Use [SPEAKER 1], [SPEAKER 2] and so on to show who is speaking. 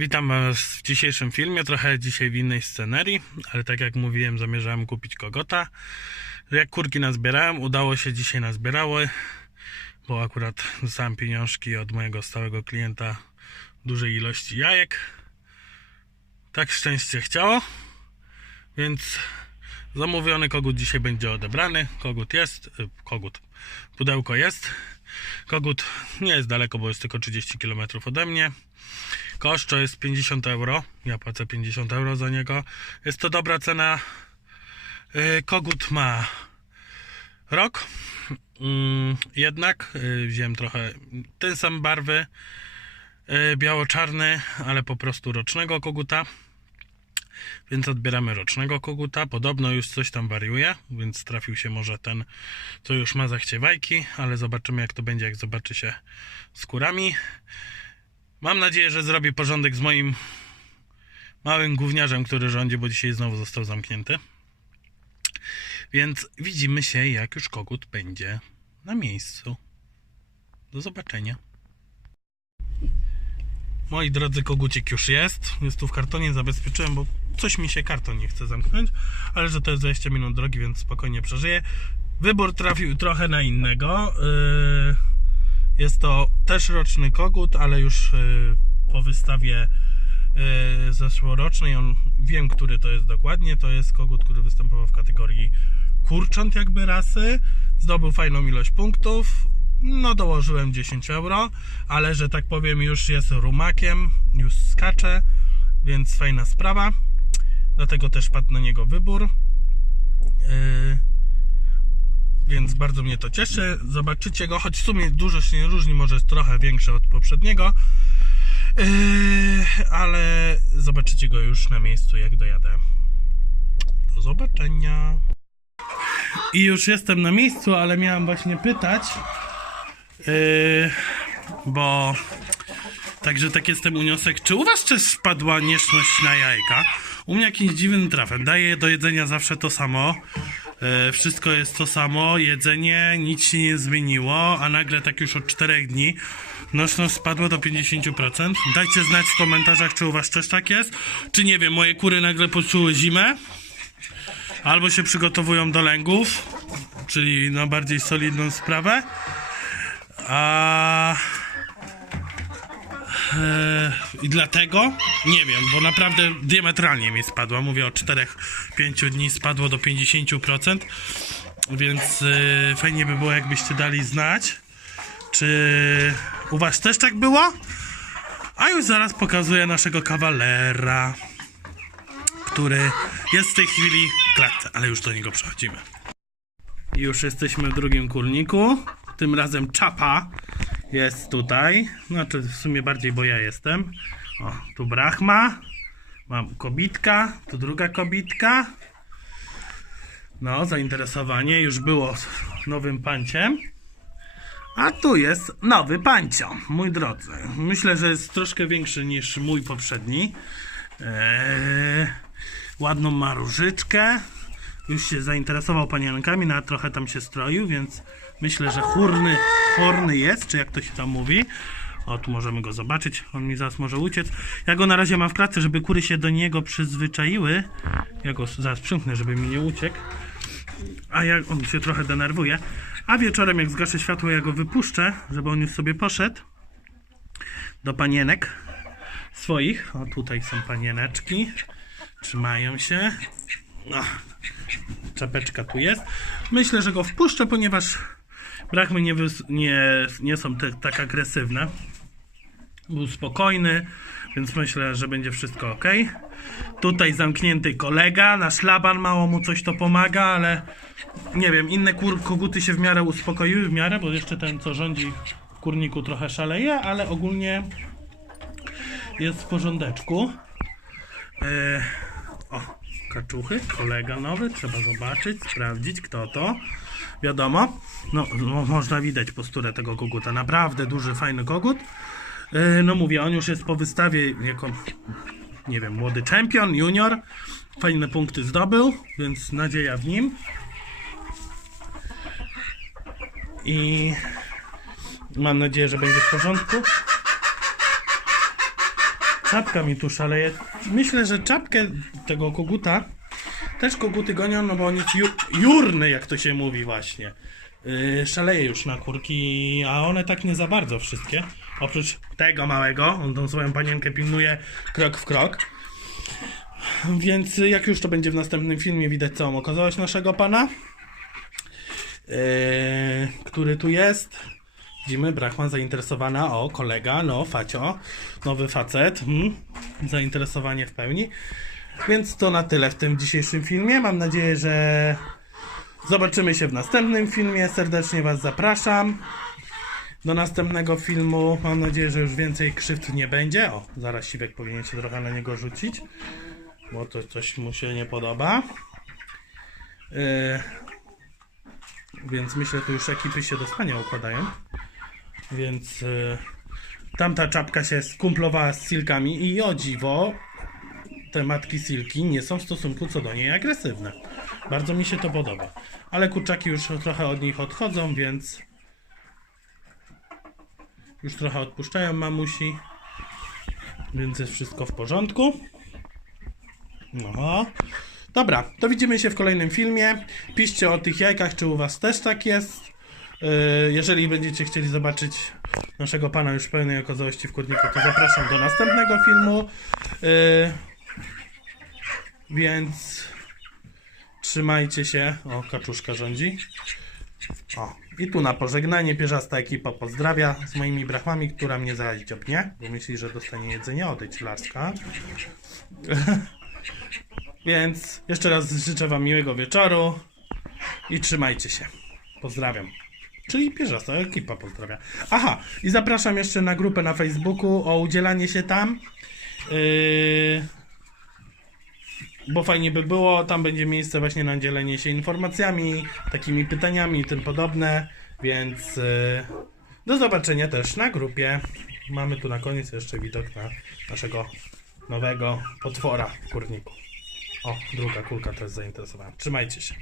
[SPEAKER 1] Witam Was w dzisiejszym filmie, trochę dzisiaj w innej scenerii, ale tak jak mówiłem, zamierzałem kupić kogota. Jak kurki nazbierałem, udało się, dzisiaj nazbierały, bo akurat dostałem pieniążki od mojego stałego klienta dużej ilości jajek. Tak szczęście chciało, więc zamówiony kogut dzisiaj będzie odebrany. Kogut jest, y, kogut, pudełko jest. Kogut nie jest daleko, bo jest tylko 30 km ode mnie. Koszt to jest 50 euro. Ja płacę 50 euro za niego. Jest to dobra cena. Yy, Kogut ma rok. Mm, Jednak yy, wziąłem trochę ten sam barwy. yy, Biało-czarny, ale po prostu rocznego koguta. Więc odbieramy rocznego koguta. Podobno już coś tam wariuje, więc trafił się może ten, co już ma zachciewajki, ale zobaczymy jak to będzie, jak zobaczy się z kurami. Mam nadzieję, że zrobi porządek z moim małym gówniarzem, który rządzi, bo dzisiaj znowu został zamknięty. Więc widzimy się, jak już kogut będzie na miejscu. Do zobaczenia. Moi drodzy, kogucik już jest. Jest tu w kartonie, zabezpieczyłem, bo coś mi się karton nie chce zamknąć, ale że to jest 20 minut drogi, więc spokojnie przeżyję. Wybór trafił trochę na innego. Yy... Jest to też roczny kogut, ale już y, po wystawie y, zeszłorocznej, on, wiem, który to jest dokładnie. To jest kogut, który występował w kategorii kurcząt jakby rasy. Zdobył fajną ilość punktów. No dołożyłem 10 euro, ale że tak powiem już jest rumakiem, już skacze, więc fajna sprawa. Dlatego też padł na niego wybór. Yy, więc bardzo mnie to cieszy. Zobaczycie go, choć w sumie dużo się nie różni, może jest trochę większy od poprzedniego, Yy, ale zobaczycie go już na miejscu, jak dojadę. Do zobaczenia. I już jestem na miejscu, ale miałem właśnie pytać, yy, bo także tak jestem uniosek, czy u was też padła nieszność na jajka? U mnie jakimś dziwnym trafem. Daję do jedzenia zawsze to samo. E, wszystko jest to samo, jedzenie, nic się nie zmieniło, a nagle tak już od 4 dni nośność spadła do 50%. Dajcie znać w komentarzach, czy u was też tak jest, czy nie wiem, moje kury nagle poczuły zimę, albo się przygotowują do lęgów, czyli na bardziej solidną sprawę, a... Eee, I dlatego nie wiem, bo naprawdę diametralnie mi spadła. Mówię o 4-5 dni spadło do 50%. Więc e, fajnie by było, jakbyście dali znać, czy u Was też tak było? A już zaraz pokazuję naszego kawalera, który jest w tej chwili w klatce, ale już do niego przechodzimy. Już jesteśmy w drugim kurniku. Tym razem czapa jest tutaj. Znaczy w sumie bardziej, bo ja jestem. O, tu brachma. Mam kobitka. Tu druga kobitka. No, zainteresowanie już było nowym panciem. A tu jest nowy pancio, mój drodzy. Myślę, że jest troszkę większy niż mój poprzedni. Eee, ładną ma różyczkę. Już się zainteresował panienkami, nawet trochę tam się stroił, więc myślę, że chórny, chorny jest, czy jak to się tam mówi. O, tu możemy go zobaczyć. On mi zaraz może uciec. Ja go na razie mam w klatce, żeby kury się do niego przyzwyczaiły. Ja go zaraz przymknę, żeby mi nie uciekł. A jak on się trochę denerwuje. A wieczorem, jak zgaszę światło, ja go wypuszczę, żeby on już sobie poszedł do panienek swoich. O, tutaj są panieneczki. Trzymają się. No, czapeczka tu jest. Myślę, że go wpuszczę, ponieważ brachmy nie, nie, nie są te, tak agresywne. Był spokojny, więc myślę, że będzie wszystko ok. Tutaj zamknięty kolega, nasz laban mało mu coś to pomaga, ale nie wiem, inne kur- koguty się w miarę uspokoiły, w miarę, bo jeszcze ten, co rządzi w kurniku trochę szaleje, ale ogólnie jest w porządeczku. Kaczuchy, kolega nowy, trzeba zobaczyć, sprawdzić kto to. Wiadomo, no, no można widać posturę tego koguta, naprawdę duży, fajny kogut. E, no mówię, on już jest po wystawie jako, nie wiem, młody czempion, junior. Fajne punkty zdobył, więc nadzieja w nim. I mam nadzieję, że będzie w porządku. Czapka mi tu szaleje. Myślę, że czapkę tego koguta też koguty gonią, no bo on jest ju, jurny, jak to się mówi właśnie. Yy, szaleje już na kurki, a one tak nie za bardzo wszystkie. Oprócz tego małego, on tą swoją panienkę pilnuje krok w krok. Więc jak już to będzie w następnym filmie, widać całą okazałość naszego pana. Yy, który tu jest. Widzimy, Brachman zainteresowana, o kolega, no Facio, nowy facet, hmm, zainteresowanie w pełni. Więc to na tyle w tym dzisiejszym filmie. Mam nadzieję, że zobaczymy się w następnym filmie. Serdecznie Was zapraszam do następnego filmu. Mam nadzieję, że już więcej krzywd nie będzie. O, zaraz Siwek powinien się trochę na niego rzucić, bo to coś mu się nie podoba. Yy, więc myślę, że już ekipy się do spania układają. Więc y, tamta czapka się skumplowała z silkami i o dziwo, te matki silki nie są w stosunku co do niej agresywne. Bardzo mi się to podoba. Ale kurczaki już trochę od nich odchodzą, więc już trochę odpuszczają mamusi. Więc jest wszystko w porządku. No. Dobra, to widzimy się w kolejnym filmie. Piszcie o tych jajkach, czy u was też tak jest. Yy, Jeżeli będziecie chcieli zobaczyć naszego pana już pełnej okazałości w kurniku, to zapraszam do następnego filmu. Yy, Więc trzymajcie się. O, kaczuszka rządzi. O, i tu na pożegnanie pierzasta ekipa pozdrawia z moimi brachmami, która mnie zaraz dziobnie, bo myśli, że dostanie jedzenie. Odejdź, Larska. Więc jeszcze raz życzę Wam miłego wieczoru i trzymajcie się. Pozdrawiam. Czyli pierzasta ekipa pozdrawia. Aha, i zapraszam jeszcze na grupę na Facebooku o udzielanie się tam. Yy, bo fajnie by było, tam będzie miejsce właśnie na dzielenie się informacjami, takimi pytaniami i tym podobne, więc yy, do zobaczenia też na grupie. Mamy tu na koniec jeszcze widok na naszego nowego potwora w kurniku. O, druga kulka też zainteresowała. Trzymajcie się.